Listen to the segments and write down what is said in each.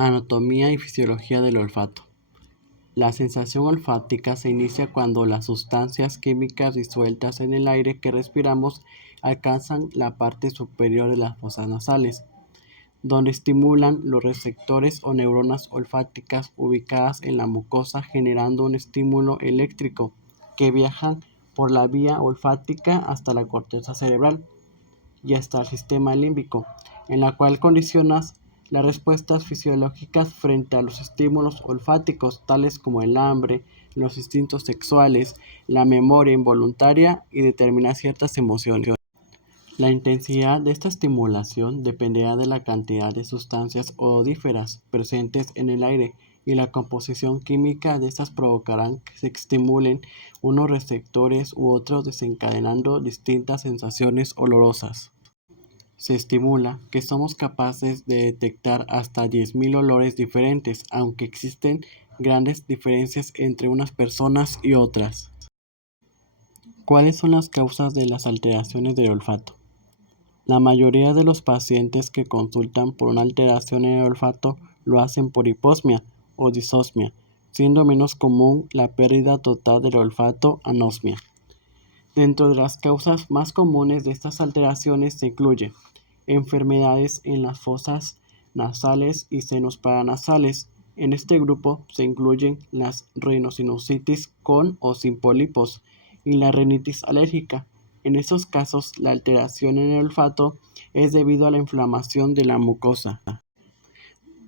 Anatomía y fisiología del olfato. La sensación olfática se inicia cuando las sustancias químicas disueltas en el aire que respiramos alcanzan la parte superior de las fosas nasales, donde estimulan los receptores o neuronas olfáticas ubicadas en la mucosa, generando un estímulo eléctrico que viaja por la vía olfática hasta la corteza cerebral y hasta el sistema límbico, en la cual condicionas las respuestas fisiológicas frente a los estímulos olfáticos, tales como el hambre, los instintos sexuales, la memoria involuntaria y determinar ciertas emociones. La intensidad de esta estimulación dependerá de la cantidad de sustancias odíferas presentes en el aire, y la composición química de estas provocarán que se estimulen unos receptores u otros, desencadenando distintas sensaciones olorosas. Se estimula que somos capaces de detectar hasta 10.000 olores diferentes, aunque existen grandes diferencias entre unas personas y otras. ¿Cuáles son las causas de las alteraciones del olfato? La mayoría de los pacientes que consultan por una alteración en el olfato lo hacen por hiposmia o disosmia, siendo menos común la pérdida total del olfato, anosmia. Dentro de las causas más comunes de estas alteraciones se incluyen enfermedades en las fosas nasales y senos paranasales. En este grupo se incluyen las rhinosinusitis con o sin pólipos y la rinitis alérgica. En estos casos, la alteración en el olfato es debido a la inflamación de la mucosa.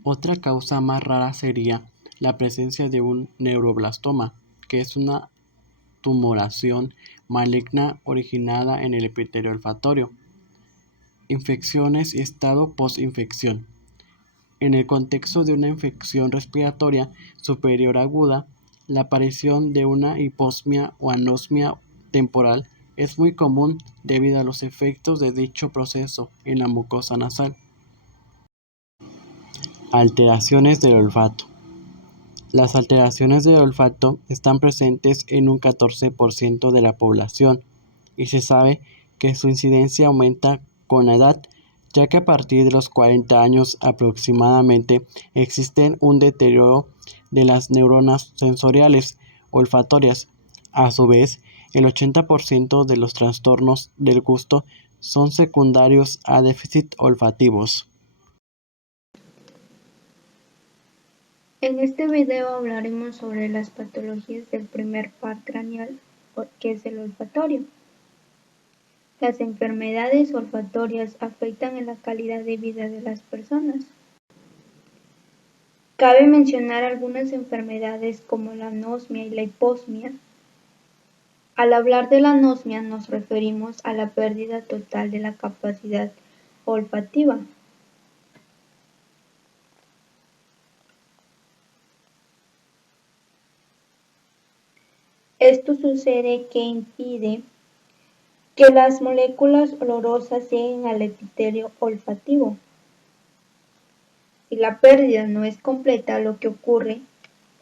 Otra causa más rara sería la presencia de un neuroblastoma, que es una tumoración maligna originada en el epitelio olfatorio. Infecciones y estado postinfección. En el contexto de una infección respiratoria superior aguda, la aparición de una hiposmia o anosmia temporal es muy común debido a los efectos de dicho proceso en la mucosa nasal. Alteraciones del olfato. Las alteraciones del olfato están presentes en un 14% de la población, y se sabe que su incidencia aumenta con la edad, ya que a partir de los 40 años aproximadamente existe un deterioro de las neuronas sensoriales olfatorias. A su vez, el 80% de los trastornos del gusto son secundarios a déficit olfativos. En este video hablaremos sobre las patologías del primer par craneal, que es el olfatorio. Las enfermedades olfatorias afectan en la calidad de vida de las personas. Cabe mencionar algunas enfermedades como la anosmia y la hiposmia. Al hablar de la anosmia nos referimos a la pérdida total de la capacidad olfativa. Esto sucede que impide que las moléculas olorosas lleguen al epitelio olfativo. Si la pérdida no es completa, lo que ocurre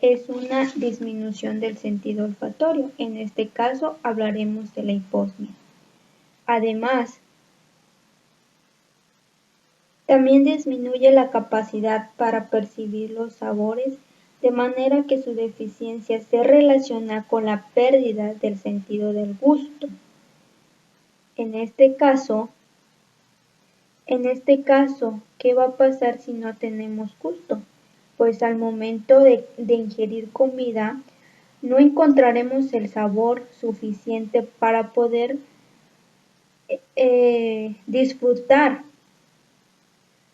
es una disminución del sentido olfatorio. En este caso hablaremos de la hiposmia. Además, también disminuye la capacidad para percibir los sabores, de manera que su deficiencia se relaciona con la pérdida del sentido del gusto. En este caso, ¿qué va a pasar si no tenemos gusto? Pues al momento de ingerir comida, no encontraremos el sabor suficiente para poder disfrutar.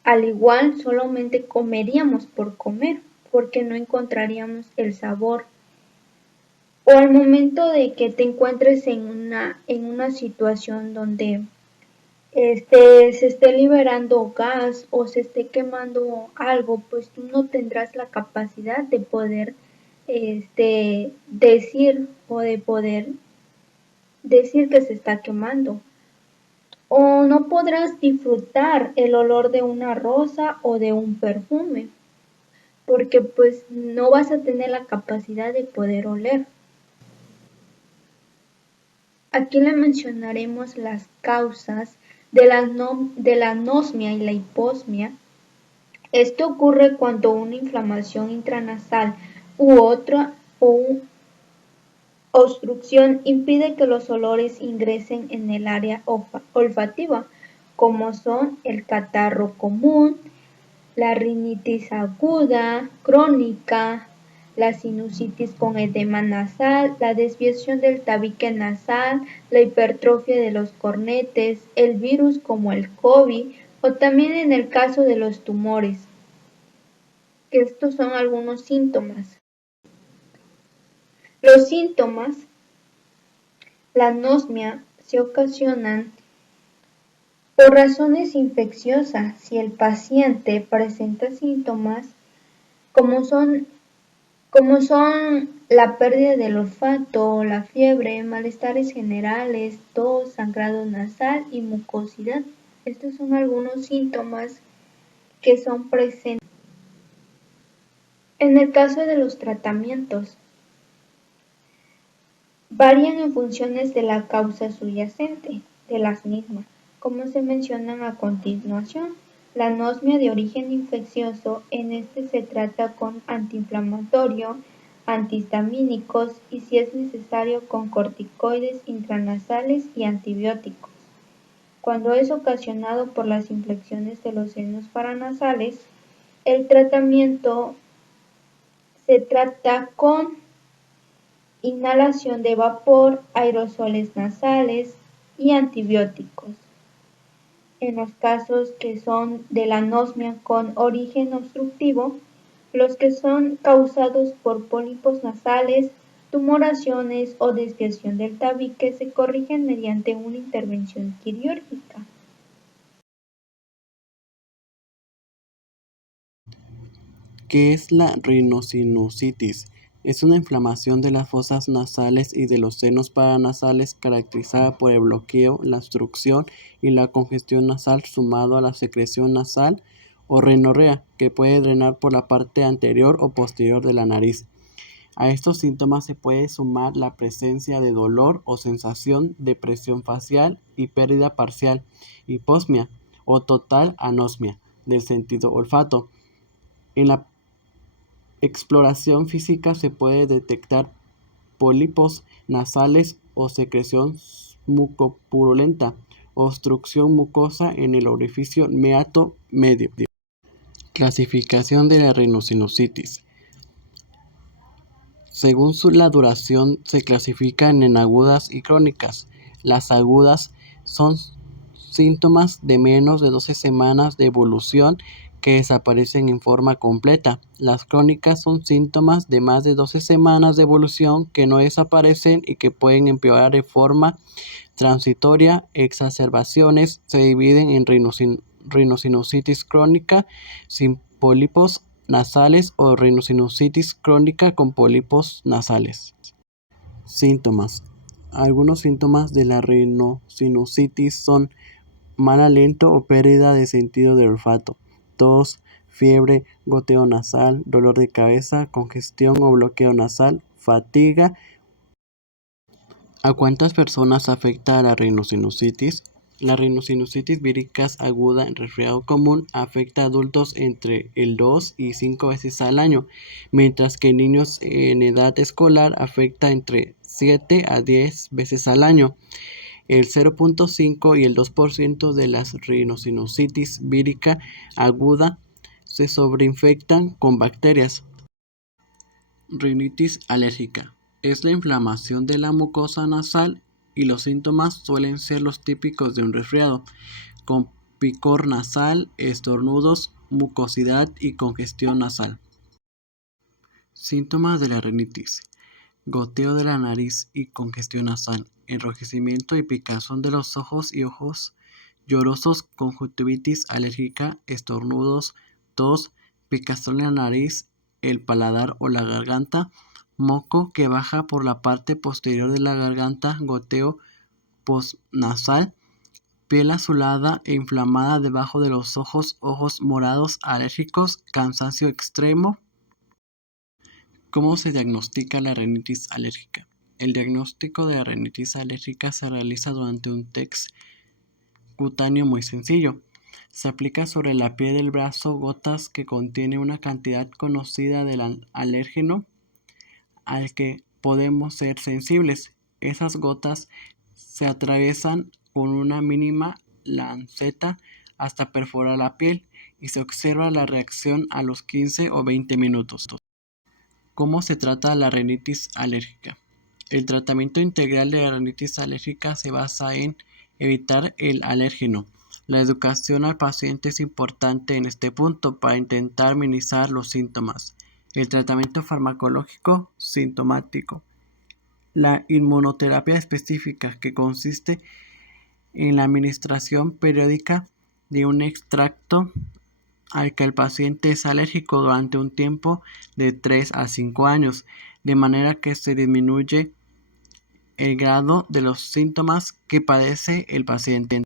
Al igual, solamente comeríamos por comer, porque no encontraríamos el sabor. O al momento de que te encuentres en una situación donde se esté liberando gas o se esté quemando algo, pues tú no tendrás la capacidad de poder decir o de poder decir que se está quemando. O no podrás disfrutar el olor de una rosa o de un perfume, porque pues no vas a tener la capacidad de poder oler. Aquí le mencionaremos las causas de la anosmia y la hiposmia, Esto ocurre cuando una inflamación intranasal u otra obstrucción impide que los olores ingresen en el área olfativa, como son el catarro común, la rinitis aguda, crónica, la sinusitis con edema nasal, la desviación del tabique nasal, la hipertrofia de los cornetes, el virus como el COVID o también en el caso de los tumores. Estos son algunos síntomas. Los síntomas, la anosmia, se ocasionan por razones infecciosas si el paciente presenta síntomas como son la pérdida del olfato, la fiebre, malestares generales, tos, sangrado nasal y mucosidad. Estos son algunos síntomas que son presentes. En el caso de los tratamientos, varían en funciones de la causa subyacente de las mismas, como se mencionan a continuación. La anosmia de origen infeccioso, en este se trata con antiinflamatorio, antihistamínicos y si es necesario con corticoides intranasales y antibióticos. Cuando es ocasionado por las infecciones de los senos paranasales, el tratamiento se trata con inhalación de vapor, aerosoles nasales y antibióticos. En los casos que son de la anosmia con origen obstructivo, los que son causados por pólipos nasales, tumoraciones o desviación del tabique se corrigen mediante una intervención quirúrgica. ¿Qué es la rinosinusitis? Es una inflamación de las fosas nasales y de los senos paranasales caracterizada por el bloqueo, la obstrucción y la congestión nasal sumado a la secreción nasal o rinorrea que puede drenar por la parte anterior o posterior de la nariz. A estos síntomas se puede sumar la presencia de dolor o sensación de presión facial y pérdida parcial, hiposmia o total anosmia del sentido olfato. En la exploración física se puede detectar pólipos nasales o secreción mucopurulenta, obstrucción mucosa en el orificio meato medio. Clasificación de la rinosinusitis. Según la duración se clasifican en agudas y crónicas. Las agudas son síntomas de menos de 12 semanas de evolución que desaparecen en forma completa. Las crónicas son síntomas de más de 12 semanas de evolución que no desaparecen y que pueden empeorar de forma transitoria. Exacerbaciones se dividen en rinosinusitis crónica sin pólipos nasales o rinosinusitis crónica con pólipos nasales. Síntomas. Algunos síntomas de la rinosinusitis son mal aliento o pérdida de sentido del olfato, tos, fiebre, goteo nasal, dolor de cabeza, congestión o bloqueo nasal, fatiga. ¿A cuántas personas afecta la rinosinusitis? La rinosinusitis vírica aguda en resfriado común afecta a adultos entre el 2 y 5 veces al año, mientras que en niños en edad escolar afecta entre 7 a 10 veces al año. El 0.5 y el 2% de la rinosinusitis vírica aguda se sobreinfectan con bacterias. Rinitis alérgica. Es la inflamación de la mucosa nasal y los síntomas suelen ser los típicos de un resfriado, con picor nasal, estornudos, mucosidad y congestión nasal. Síntomas de la rinitis. Goteo de la nariz y congestión nasal, enrojecimiento y picazón de los ojos y ojos llorosos, conjuntivitis alérgica, estornudos, tos, picazón en la nariz, el paladar o la garganta, moco que baja por la parte posterior de la garganta, goteo postnasal, piel azulada e inflamada debajo de los ojos, ojos morados, alérgicos, cansancio extremo. ¿Cómo se diagnostica la rinitis alérgica? El diagnóstico de la rinitis alérgica se realiza durante un test cutáneo muy sencillo. Se aplica sobre la piel del brazo gotas que contienen una cantidad conocida del alérgeno al que podemos ser sensibles. Esas gotas se atraviesan con una mínima lanceta hasta perforar la piel y se observa la reacción a los 15 o 20 minutos. ¿Cómo se trata la rinitis alérgica? El tratamiento integral de la rinitis alérgica se basa en evitar el alérgeno. La educación al paciente es importante en este punto para intentar minimizar los síntomas. El tratamiento farmacológico sintomático. La inmunoterapia específica, que consiste en la administración periódica de un extracto al que el paciente es alérgico durante un tiempo de 3 a 5 años, de manera que se disminuye el grado de los síntomas que padece el paciente.